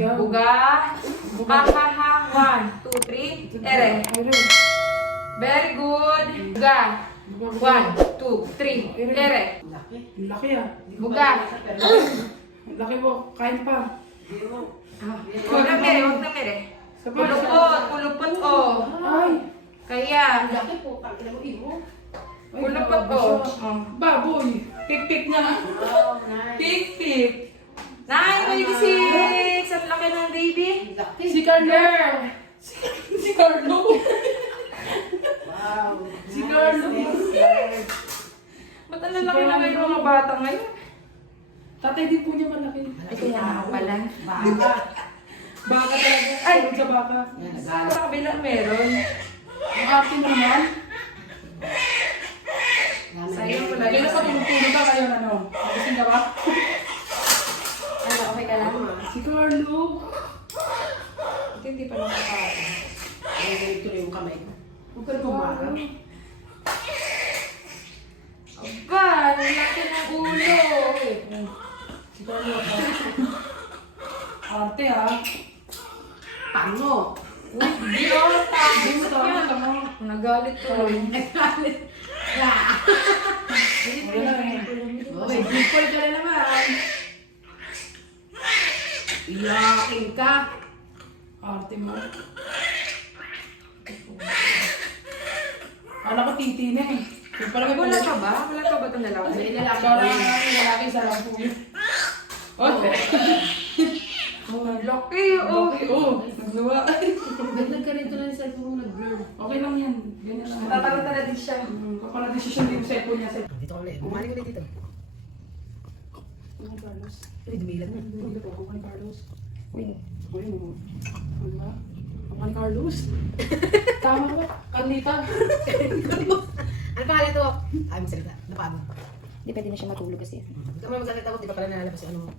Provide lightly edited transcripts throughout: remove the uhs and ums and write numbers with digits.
Sigaw. Buga. Ha ha ha. 1, 2, 3. Ere. Very good. Buga. 1, 2, 3. Ere. Ang laki ah. Buga. Ang laki po. Kain pa. Huwag na mere, huwag na mere. Kulupot, kulupot o. Ay. Kaya. Laki po, tangina mo iho. Kulupot o. Baboy. Pik-pik na. Oh, nice. Pik-pik. 9:26. Ang laki ng baby. Laki. Si Carlo. Si Carlo. Wow. Si Carlo. Ba't ang lalaki na ngayon mga bata ngayon? Tatay din po niya malaki. Ay, kaya ako pala. Baka. Baka talaga. Ay, sa baka. Yan, Sa nagalit. kabilang meron. Ang ate mo naman. Sa'yo pala. Lalo pa tulog ka kayo ano? Nagising ka ba? Ano, okay ka lang? Si Carlo. Ito hindi pa nakakain. Ay, ganito na yung kamay ko. Huwag ka na kumarap. Aba, ang laki ng ulo. Si Carlo. Arte ah. Pango. Uy, hindi ako Hindi mo tapos tama yan. tama. Nagalit tuloy. Nagalit. Wala na eh. Okay, people ka na naman. Iyakin ka. Arte mo. Alam ko titi na eh. Yung pala may Wala puso. ka ba? Wala ka ba itong May lalaki? lalaki Parang pa yun. yung lalaki sa lang po yun. Oh, Ang laki, oh. okay. Oh, nagluwa. Dagdag ka rin ito na yung cellphone mo nag-blur. Okay lang yan. Ganyan lang. Tataranta na din siya. Kapala decision din yung cellphone niya. Dito ka ulit. Bumalik ulit dito. Juan Carlos. Uy, dumilan na. Dito po, Juan Carlos. Uy, Uy, ano ba? Juan Carlos? Tama ba? Carlita? Ano pangalan to? Ay, magsalita. Napagod. di pwede na siya matulog kasi. Hindi ka mo magsalita mo, di ka pala nalalabas yung ano mo.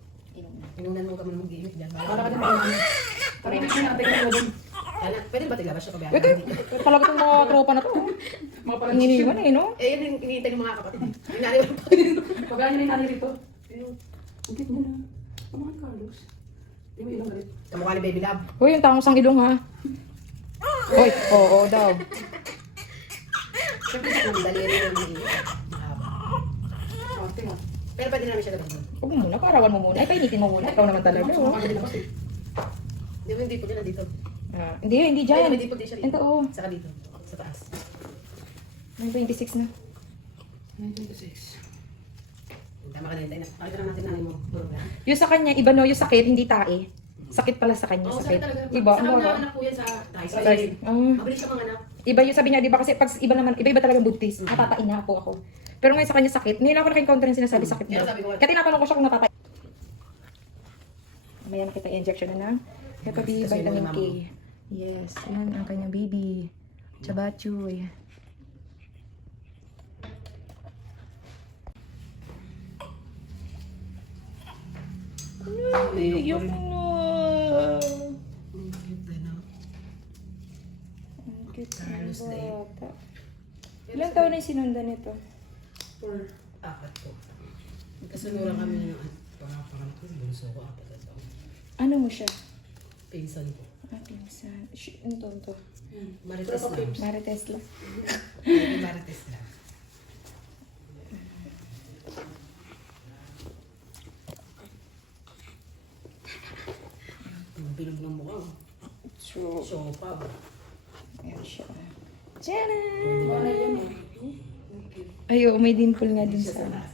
Inunan mo ka mo mag-iimik dyan. Para ka na makinig. Karinig siya natin ka na Pwede ba tilabas siya kabihan? Talaga itong mga tropa na to. Mga parang Ang iniwan eh, no? Eh, yun yung hinihintay ng mga kapatid. Yung nariwan pa din. Pagkaan niya na yung nanay rito. Ang cute niya na. Juan Carlos. Di mo ilang galit. Kamukha ni Baby Love. Uy, yung tangos ang ilong ha. Uy, oo daw. Siyempre sa kong daliri yung mag-iimik. Mahaba. Arte nga. Pero pwede namin siya labas. Huwag mo muna, parawan mo muna. Ay, painitin mo muna. Ikaw naman talaga, oh. Di mo yung dipod nila dito. Ah, hindi Ay, dyan. may dipod din siya Ito, rito. oh. Saka dito. Sa taas. May 26 na. 1926. Tama ka din. Pakita lang natin nanay mo. Yung sa kanya, iba no, yung sakit, hindi tae. Sakit pala sa kanya, Oo, sakit. sakit talaga. Iba, Saka ano ba? anak po yan sa tayo. Mabilis ka mga anak. Iba yung sabi niya, di ba? Kasi pag iba naman, iba talagang buntis. Napapaina po ako. Pero ngayon sa kanya sakit. Ngayon ako naka-encounter yung sinasabi sakit Yan daw. sabi ko. Kaya tinatanong ko siya kung napapa... Mamaya nakita injection na ng Hepa B, Kasi vitamin yung K. Yes, yan ang kanyang baby. Chabachoy. Ay, yung Ang cute ng Carlos Lane. bata. Ilang taon na yung sinundan nito? Apat po. Kasunura kami ng pangalan ko. Bunso ko, apat na taon. Ano mo siya? Pinsan ko. Pinsan. Ano to? Marites lang. Marites lang. Marites lang. Ang bilog ng mukha. True. Sopa. Ayan siya. Tiyanan! Wala yan eh. Ay, oo, may dimple nga dun sa... Siya sa taas.